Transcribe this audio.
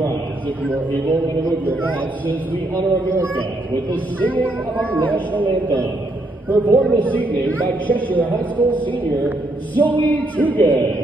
rise, if you are able, and remove your hats as we honor America with the singing of our national anthem, performed this evening by Cheshire High School senior Zoe Tugas.